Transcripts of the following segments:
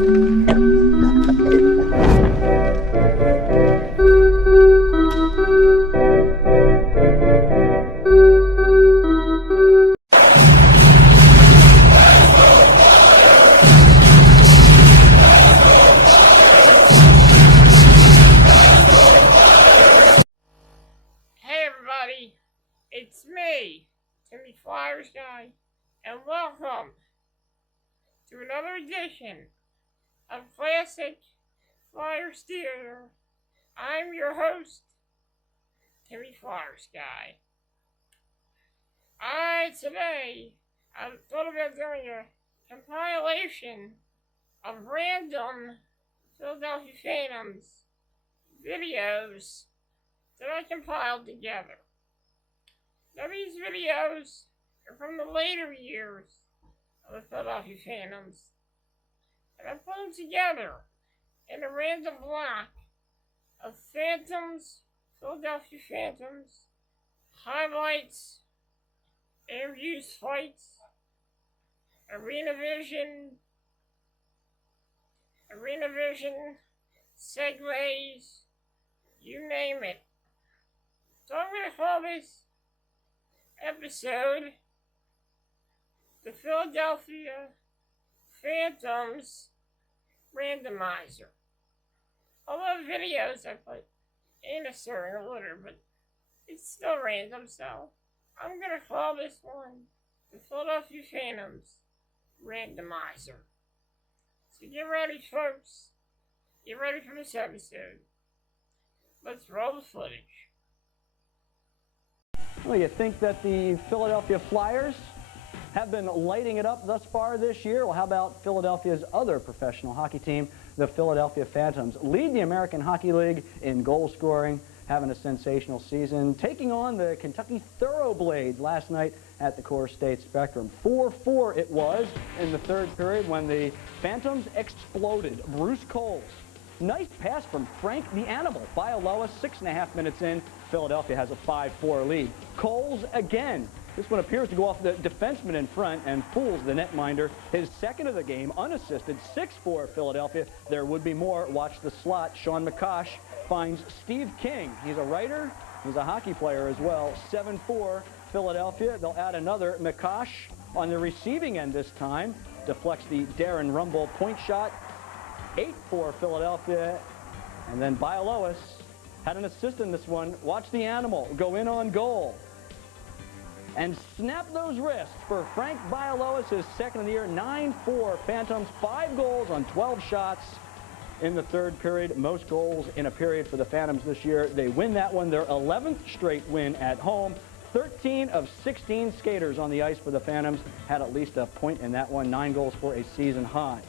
It's me, Timmy Flyersguy, and welcome to another edition of Classic Flyers Theater. I'm your host, Timmy Flyersguy. Today, I thought about doing a compilation of random Philadelphia Phantoms videos that I compiled together. Now, these videos are from the later years of the Philadelphia Phantoms, and I put them together in a random block of Phantoms, Philadelphia Phantoms, highlights, interviews, fights, arena vision, segues, you name it. So I'm going to call this episode the Philadelphia Phantoms Randomizer. Although videos I put in a certain order, but it's still random, so I'm gonna call this one the Philadelphia Phantoms Randomizer. So get ready, folks. Get ready for this episode. Let's roll the footage. Well, you think that the Philadelphia Flyers have been lighting it up thus far this year? Well, how about Philadelphia's other professional hockey team, the Philadelphia Phantoms? Lead the American Hockey League in goal scoring, having a sensational season, taking on the Kentucky Thoroughblades last night at the Core State Spectrum. 4-4 it was in the third period when the Phantoms exploded. Bruce Coles. Nice pass from Frank the Animal by Lois. 6.5 minutes in, Philadelphia has a 5-4 lead. Coles again. This one appears to go off the defenseman in front and fools the netminder. His second of the game, unassisted, 6-4 Philadelphia. There would be more. Watch the slot. Sean McCosh finds Steve King. He's a writer. He's a hockey player as well. 7-4 Philadelphia. They'll add another. McCosh on the receiving end this time. Deflects the Darren Rumble point shot. 8-4 Philadelphia, and then Bialowas had an assist in this one. Watch the Animal go in on goal and snap those wrists for Frank Bialowas, his second of the year. 9-4 Phantoms, 5 goals on 12 shots in the third period. Most goals in a period for the Phantoms this year. They win that one, their 11th straight win at home. 13 of 16 skaters on the ice for the Phantoms had at least a point in that one. 9 goals for a season high.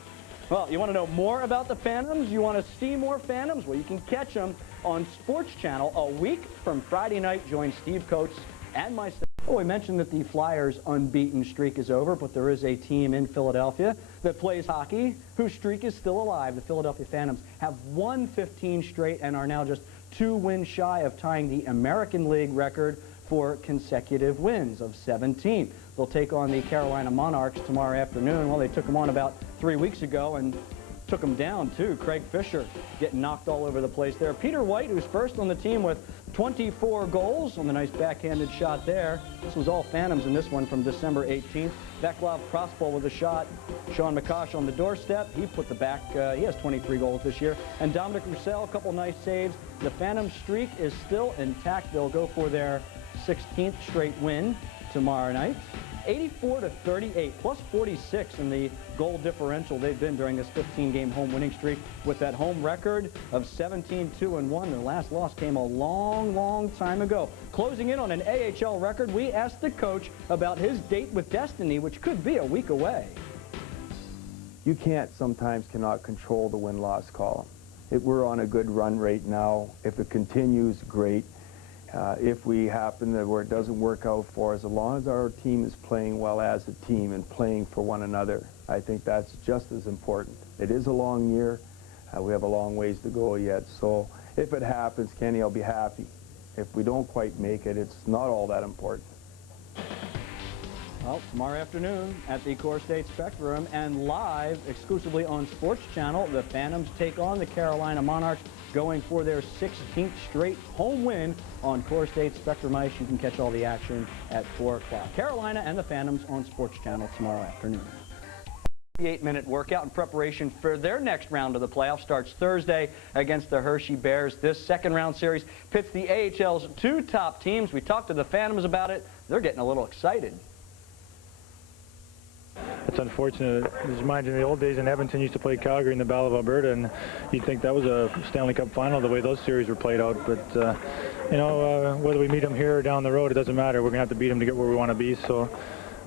Well, you want to know more about the Phantoms? You want to see more Phantoms? Well, you can catch them on Sports Channel a week from Friday night. Join Steve Coates and myself. Well, we mentioned that the Flyers' unbeaten streak is over, but there is a team in Philadelphia that plays hockey whose streak is still alive. The Philadelphia Phantoms have won 15 straight and are now just 2 wins shy of tying the American League record for consecutive wins of 17. They'll take on the Carolina Monarchs tomorrow afternoon. Well, they took them on about 3 weeks ago and took them down, too. Craig Fisher getting knocked all over the place there. Peter White, who's first on the team with 24 goals on the nice backhanded shot there. This was all Phantoms in this one from December 18th. Vaclav Prospol with a shot. Sean McCosh on the doorstep. He put the back. He has 23 goals this year. And Dominic Roussel, a couple nice saves. The Phantom streak is still intact. They'll go for their 16th straight win tomorrow night. 84-38, plus 46 in the goal differential they've been during this 15-game home winning streak with that home record of 17-2-1. Their last loss came a long, long time ago. Closing in on an AHL record, we asked the coach about his date with destiny, which could be a week away. You sometimes cannot control the win-loss column. We're on a good run right now. If it continues, great. If we happen that where it doesn't work out for us, as long as our team is playing well as a team and playing for one another, I think that's just as important. It is a long year. We have a long ways to go yet. So if it happens, Kenny, I'll be happy. If we don't quite make it, it's not all that important. Well, tomorrow afternoon at the Core State Spectrum and live exclusively on Sports Channel, the Phantoms take on the Carolina Monarchs, going for their 16th straight home win on Core State Spectrum Ice. You can catch all the action at 4 o'clock. Carolina and the Phantoms on Sports Channel tomorrow afternoon. The 8-minute workout in preparation for their next round of the playoffs starts Thursday against the Hershey Bears. This second round series pits the AHL's 2 top teams. We talked to the Phantoms about it. They're getting a little excited. It's unfortunate. It reminds me of the old days in Edmonton. Used to play Calgary in the Battle of Alberta, and you'd think that was a Stanley Cup final the way those series were played out. But you know, whether we meet them here or down the road, it doesn't matter. We're gonna have to beat them to get where we want to be. So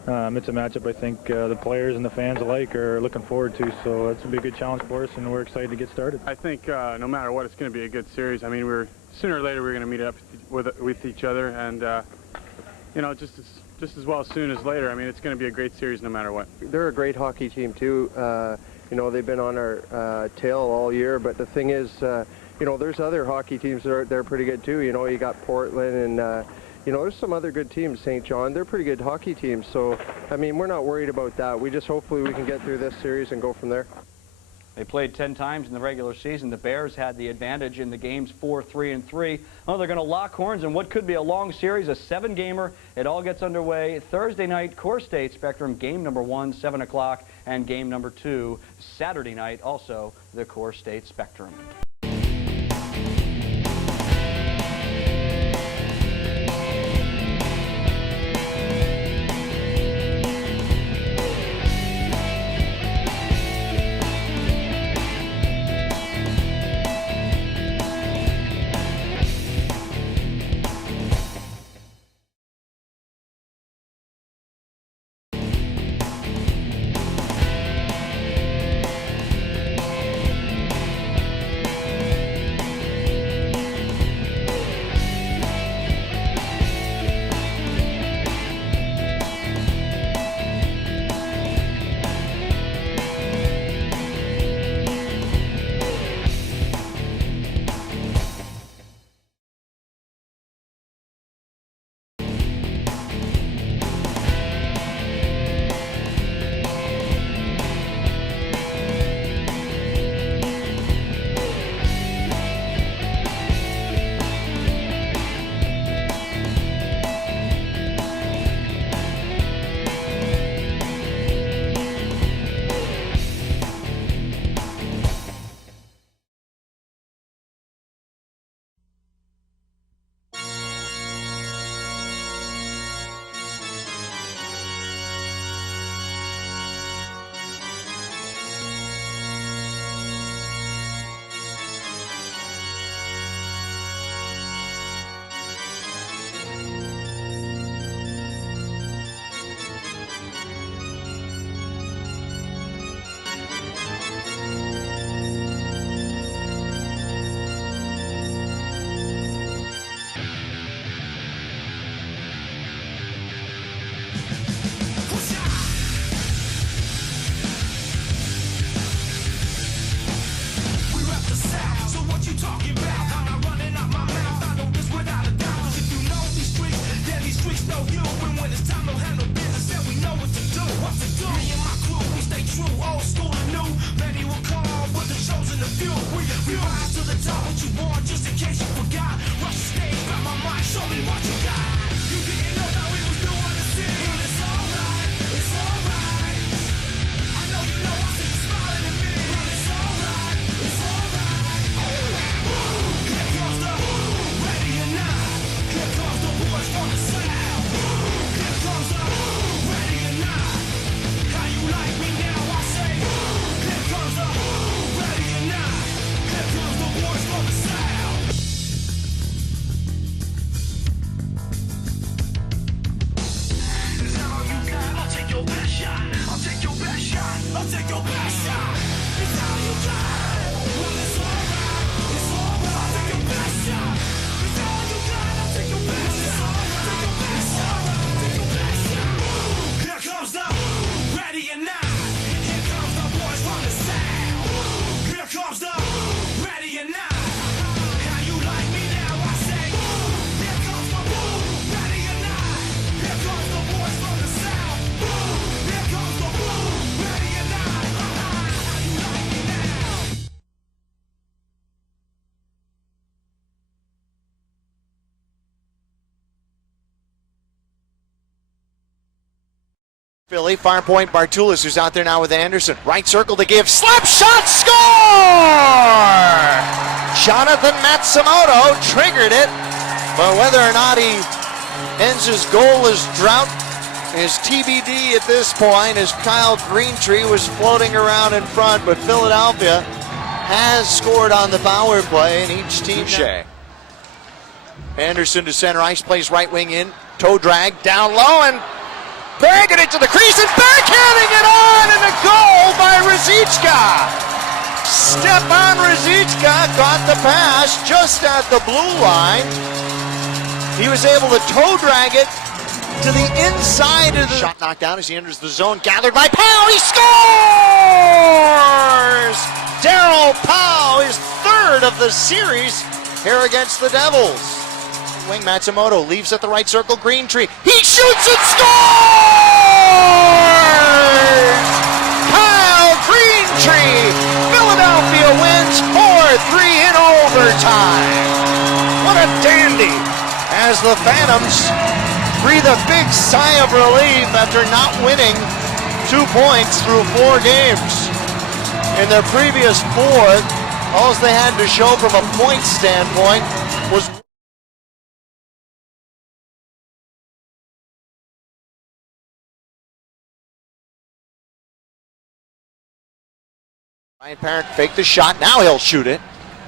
it's a matchup I think the players and the fans alike are looking forward to. So it's gonna be a good challenge for us, and we're excited to get started. I think no matter what, it's going to be a good series. I mean, sooner or later we're going to meet up with each other, and you know, just as well soon as later. I mean, it's going to be a great series no matter what. They're a great hockey team too. You know, they've been on our tail all year, but the thing is, you know, there's other hockey teams that are pretty good too. You know, you got Portland and you know, there's some other good teams. St. John, they're pretty good hockey teams. So, I mean, we're not worried about that. We just hopefully we can get through this series and go from there. They played 10 times in the regular season. The Bears had the advantage in the games 4, 3, and 3. Well, they're going to lock horns in what could be a long series, a 7-gamer. It all gets underway Thursday night, Core State Spectrum, game number 1, 7 o'clock, and game number 2, Saturday night, also the Core State Spectrum. Boys from the South. Billy, far point Bartulis, who's out there now with Anderson. Right circle to give, slap shot, score! Jonathan Matsumoto triggered it, but whether or not he ends his goalless drought is TBD at this point, as Kyle Greentree was floating around in front, but Philadelphia has scored on the power play, and each team... Anderson to center ice, plays right wing in, toe drag, down low, and dragging it to the crease and backhanding it on, and a goal by Ruzicka. Stepan Ruzicka got the pass just at the blue line. He was able to toe drag it to the inside of the... Shot knocked down as he enters the zone, gathered by Powell, he scores! Darryl Powell, his third of the series here against the Devils. Wing Matsumoto leaves at the right circle, Greentree, he shoots and scores! Kyle Greentree, Philadelphia wins 4-3 in overtime. What a dandy, as the Phantoms breathe a big sigh of relief after not winning 2 points through 4 games. In their previous 4, all they had to show from a point standpoint was Ryan Parent faked the shot, now he'll shoot it.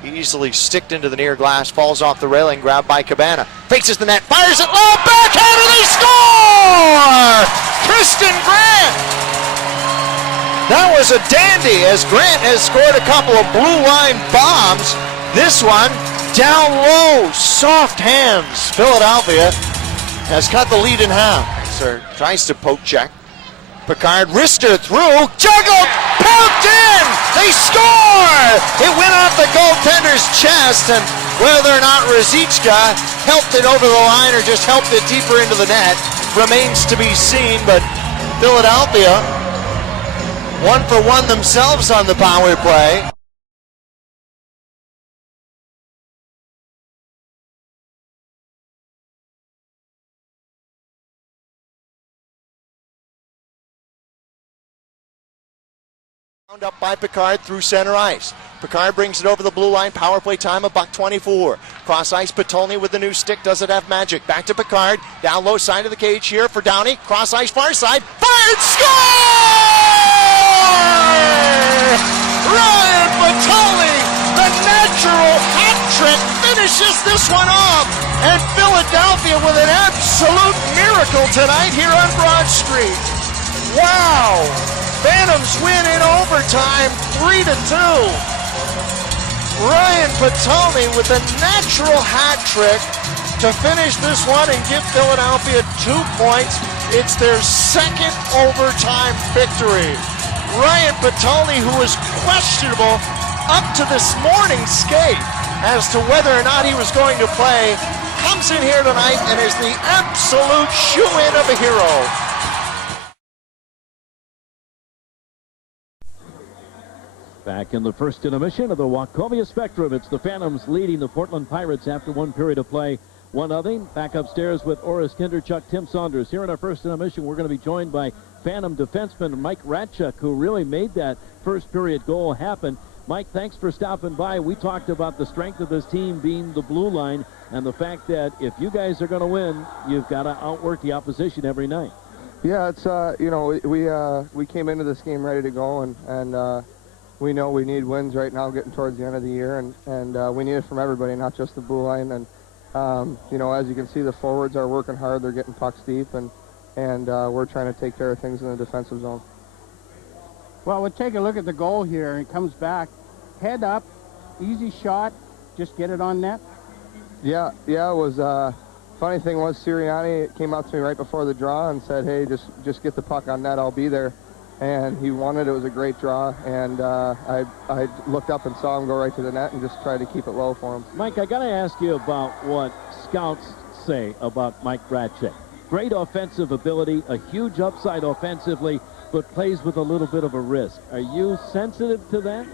Easily sticked into the near glass, falls off the railing, grabbed by Cabana. Faces the net, fires it low, backhander, they score! Tristan Grant! That was a dandy, as Grant has scored a couple of blue line bombs. This one, down low, soft hands. Philadelphia has cut the lead in half. Sir tries to poke check. Picard, wrister through, juggled, poked in, they score! It went off the goaltender's chest, and whether or not Ruzicka helped it over the line or just helped it deeper into the net remains to be seen, but Philadelphia 1 for 1 themselves on the power play. Up by Picard through center ice. Picard brings it over the blue line. Power play time, $1:24. Cross ice, Patolny with the new stick. Does it have magic? Back to Picard. Down low side of the cage here for Downey. Cross ice, far side. Fired, score! Ryan Patolny, the natural hat trick, finishes this one off. And Philadelphia with an absolute miracle tonight here on Broad Street. Wow! Phantoms win in overtime, 3-2. Ryan Patolny with a natural hat trick to finish this one and give Philadelphia 2 points. It's their second overtime victory. Ryan Patolny, who was questionable up to this morning's skate as to whether or not he was going to play, comes in here tonight and is the absolute shoe-in of a hero. Back in the first intermission of the Wachovia Spectrum, it's the Phantoms leading the Portland Pirates after 1 period of play, 1-0. Back upstairs with Oris Kinderchuk, Tim Saunders. Here in our first intermission, we're going to be joined by Phantom defenseman Mike Ratchuk, who really made that first period goal happen. Mike, thanks for stopping by. We talked about the strength of this team being the blue line and the fact that if you guys are going to win, you've got to outwork the opposition every night. Yeah, it's you know, we came into this game ready to go, and we know we need wins right now getting towards the end of the year, and we need it from everybody, not just the blue line. And you know, as you can see, the forwards are working hard. They're getting pucks deep, and we're trying to take care of things in the defensive zone. Well, we'll take a look at the goal here. It comes back, head up, easy shot, just get it on net. Yeah, it was. Funny thing was, Sirianni came out to me right before the draw and said, "Hey, just get the puck on net. I'll be there." And he won it. It was a great draw, and I looked up and saw him go right to the net and just tried to keep it low for him. Mike, I got to ask you about what scouts say about Mike Ratchuk. Great offensive ability, a huge upside offensively, but plays with a little bit of a risk. Are you sensitive to that?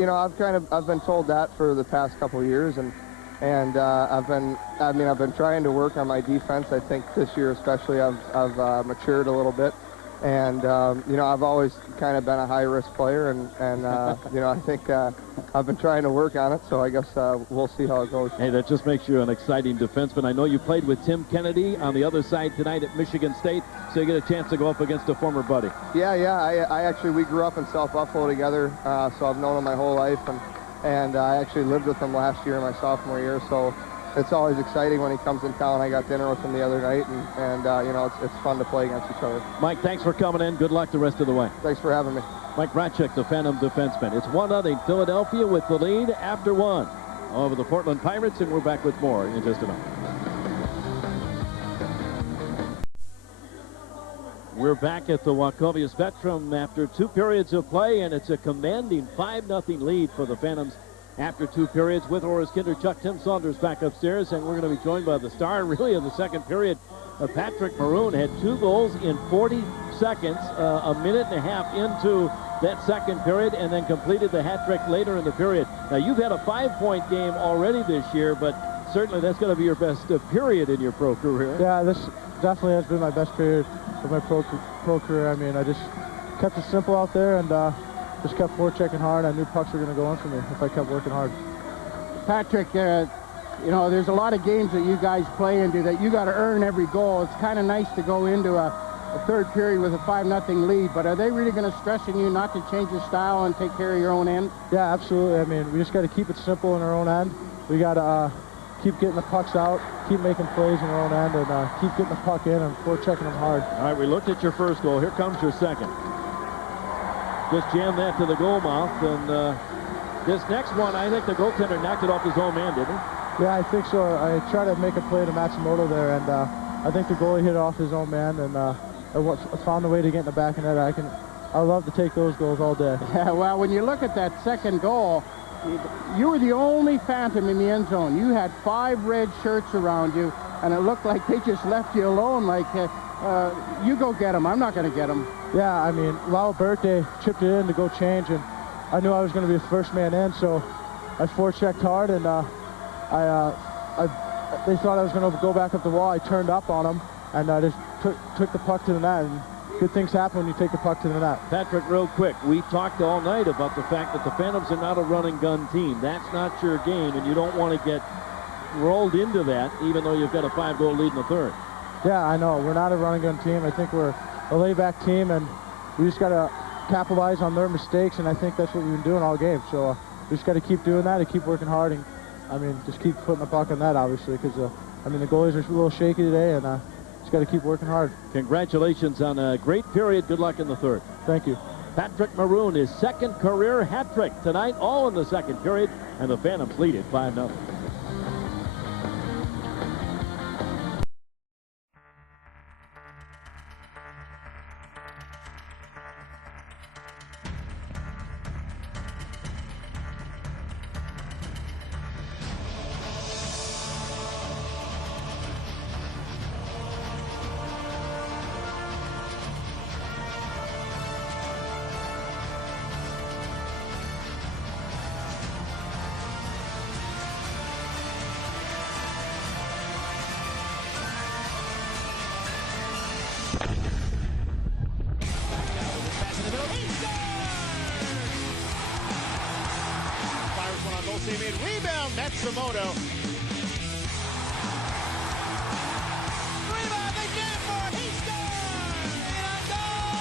You know, I've been told that for the past couple of years, and I've been trying to work on my defense. I think this year especially I've matured a little bit. And, you know, I've always kind of been a high-risk player, and you know, I think I've been trying to work on it, so I guess we'll see how it goes. Hey, that just makes you an exciting defenseman. I know you played with Tim Kennedy on the other side tonight at Michigan State, so you get a chance to go up against a former buddy. Yeah, I actually, we grew up in South Buffalo together, so I've known him my whole life, and I actually lived with him last year, my sophomore year, so it's always exciting when he comes in town. I got dinner with him the other night, and you know, it's fun to play against each other. Mike, thanks for coming in. Good luck the rest of the way. Thanks for having me. Mike Ratchik, the Phantom defenseman. It's 1-0 Philadelphia with the lead after one over the Portland Pirates, and we're back with more in just a moment. We're back at the Wachovia Spectrum after 2 periods of play, and it's a commanding 5-0 lead for the Phantoms after 2 periods with Oris Kinderchuk. Tim Saunders back upstairs, and we're going to be joined by the star, really, of the second period. Patrick Maroon had 2 goals in 40 seconds, a minute and a half into that second period, and then completed the hat trick later in the period. Now, you've had a 5-point game already this year, but certainly that's going to be your best period in your pro career. Yeah, this definitely has been my best period of my pro career. I mean, I just kept it simple out there, and just kept forechecking hard. I knew pucks were going to go in for me if I kept working hard. Patrick, you know, there's a lot of games that you guys play into that you got to earn every goal. It's kind of nice to go into a third period with a 5-0 lead, but are they really going to stress on you not to change your style and take care of your own end? Yeah, absolutely. I mean, we just got to keep it simple in our own end. We got to keep getting the pucks out, keep making plays in our own end, and keep getting the puck in and forechecking them hard. All right, we looked at your first goal. Here comes your second. Just jammed that to the goal mouth, and this next one, I think the goaltender knocked it off his own man, didn't he? Yeah, I think so. I tried to make a play to Matsumoto there, and I think the goalie hit it off his own man, and I found a way to get in the back of net. I love to take those goals all day. Yeah, well, when you look at that second goal, you were the only Phantom in the end zone. You had 5 red shirts around you, and it looked like they just left you alone, like, you go get them. I'm not going to get them. Yeah, I mean, Lau Berthe chipped it in to go change, and I knew I was going to be the first man in, so I forechecked hard, and they thought I was going to go back up the wall. I turned up on them, and I just took the puck to the net, and good things happen when you take the puck to the net. Patrick, real quick, we talked all night about the fact that the Phantoms are not a run-and-gun team. That's not your game, and you don't want to get rolled into that, even though you've got a 5-goal lead in the third. Yeah, I know. We're not a run-and-gun team. I think we're a layback team, and we just got to capitalize on their mistakes, and I think that's what we've been doing all game. So we just got to keep doing that and keep working hard, and I mean, just keep putting the puck on net, obviously, because I mean, the goalies are a little shaky today, and just got to keep working hard. Congratulations on a great period. Good luck in the third. Thank you. Patrick Maroon, his second career hat trick tonight, all in the second period, and the Phantoms lead it 5-0. Rebound, Matsumoto. Rebound again for he scores! And a goal!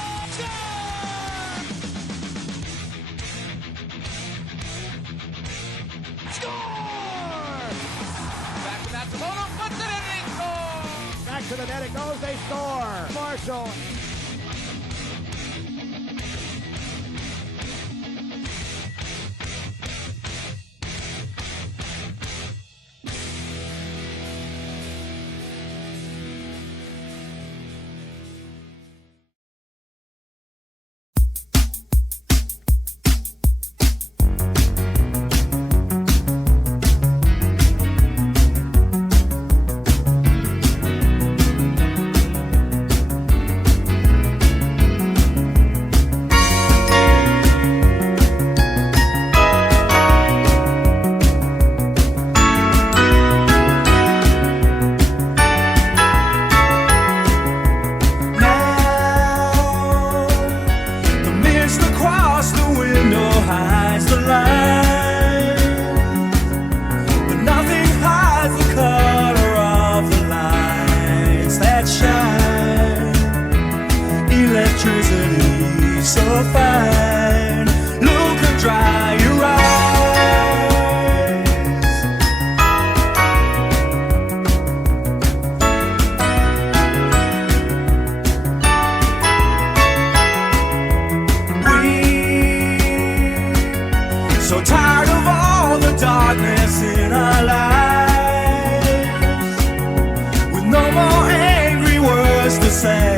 Score! Back to Matsumoto, puts it in and he scores! Back to the net it goes, they score! Marshall. So tired of all the darkness in our lives, with no more angry words to say.